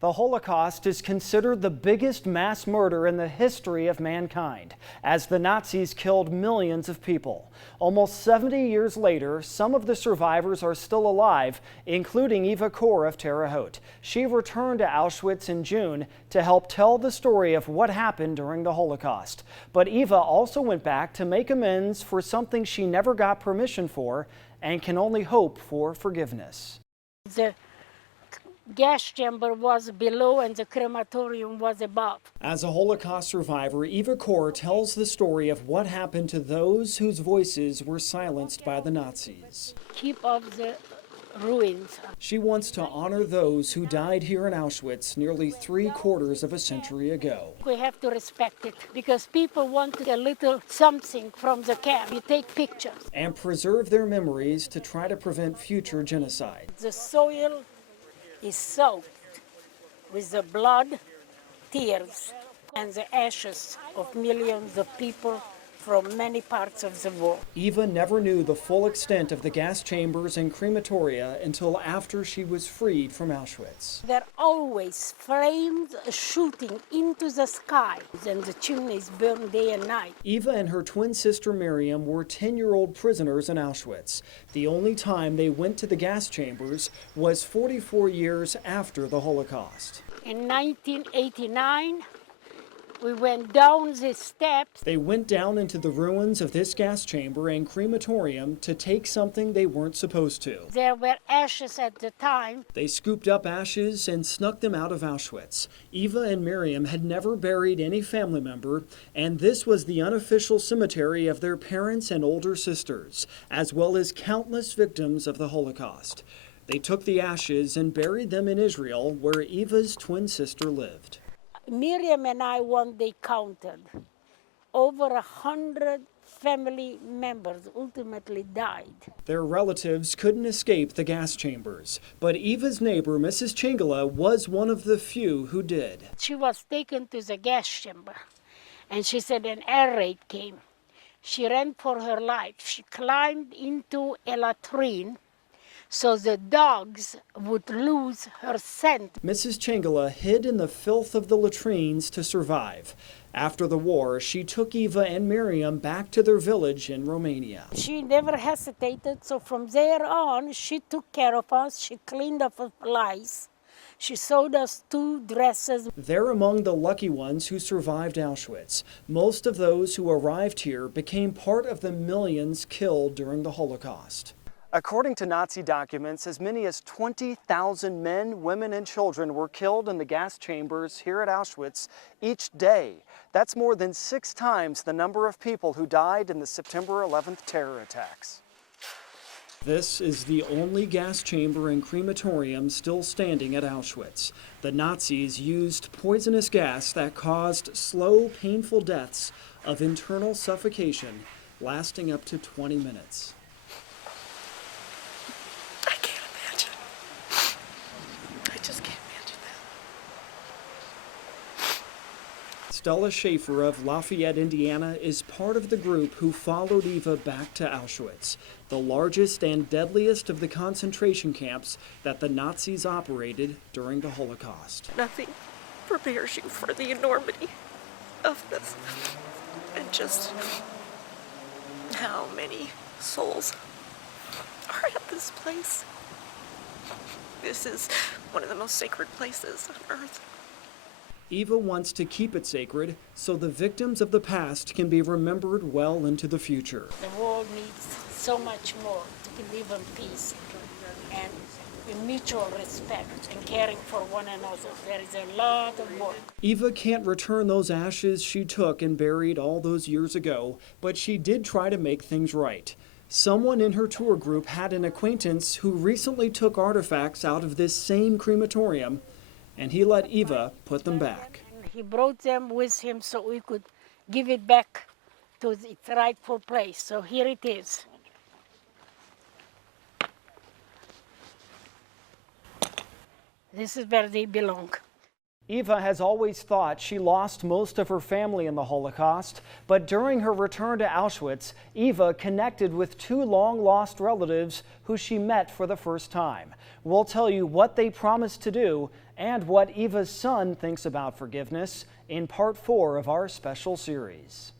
The Holocaust is considered the biggest mass murder in the history of mankind, as the Nazis killed millions of people. Almost 70 years later, some of the survivors are still alive, including Eva Kor of Terre Haute. She returned to Auschwitz in June to help tell the story of what happened during the Holocaust. But Eva also went back to make amends for something she never got permission for and can only hope for forgiveness. The gas chamber was below and the crematorium was above. As a Holocaust survivor, Eva Kor tells the story of what happened to those whose voices were silenced by the Nazis. Keep up the ruins. She wants to honor those who died here in Auschwitz nearly 3/4 of a century ago. We have to respect it because people want a little something from the camp. You take pictures. And preserve their memories to try to prevent future genocide. The soil is soaked with the blood, tears, and the ashes of millions of people from many parts of the world. Eva never knew the full extent of the gas chambers and crematoria until after she was freed from Auschwitz. There always flames shooting into the sky, and the chimneys burn day and night. Eva and her twin sister Miriam were 10-year-old prisoners in Auschwitz. The only time they went to the gas chambers was 44 years after the Holocaust. In 1989, we went down the steps. They went down into the ruins of this gas chamber and crematorium to take something they weren't supposed to. There were ashes at the time. They scooped up ashes and snuck them out of Auschwitz. Eva and Miriam had never buried any family member, and this was the unofficial cemetery of their parents and older sisters, as well as countless victims of the Holocaust. They took the ashes and buried them in Israel, where Eva's twin sister lived. Miriam and I one day counted. Over 100 family members ultimately died. Their relatives couldn't escape the gas chambers, but Eva's neighbor, Mrs. Chingala, was one of the few who did. She was taken to the gas chamber, and she said an air raid came. She ran for her life. She climbed into a latrine so the dogs would lose her scent. Mrs. Chingala hid in the filth of the latrines to survive. After the war, she took Eva and Miriam back to their village in Romania. She never hesitated, so from there on, she took care of us. She cleaned up the lice. She sewed us 2 dresses. They're among the lucky ones who survived Auschwitz. Most of those who arrived here became part of the millions killed during the Holocaust. According to Nazi documents, as many as 20,000 men, women, and children were killed in the gas chambers here at Auschwitz each day. That's more than 6 times the number of people who died in the September 11th terror attacks. This is the only gas chamber and crematorium still standing at Auschwitz. The Nazis used poisonous gas that caused slow, painful deaths of internal suffocation lasting up to 20 minutes. Stella Schaefer of Lafayette, Indiana, is part of the group who followed Eva back to Auschwitz, the largest and deadliest of the concentration camps that the Nazis operated during the Holocaust. Nothing prepares you for the enormity of this, and just how many souls are at this place. This is one of the most sacred places on earth. Eva wants to keep it sacred so the victims of the past can be remembered well into the future. The world needs so much more to live in peace and in mutual respect and caring for one another. There is a lot of work. Eva can't return those ashes she took and buried all those years ago, but she did try to make things right. Someone in her tour group had an acquaintance who recently took artifacts out of this same crematorium, and he let Eva put them back. He brought them with him so we could give it back to its rightful place. So here it is. This is where they belong. Eva has always thought she lost most of her family in the Holocaust, but during her return to Auschwitz, Eva connected with two long-lost relatives who she met for the first time. We'll tell you what they promised to do and what Eva's son thinks about forgiveness in part 4 of our special series.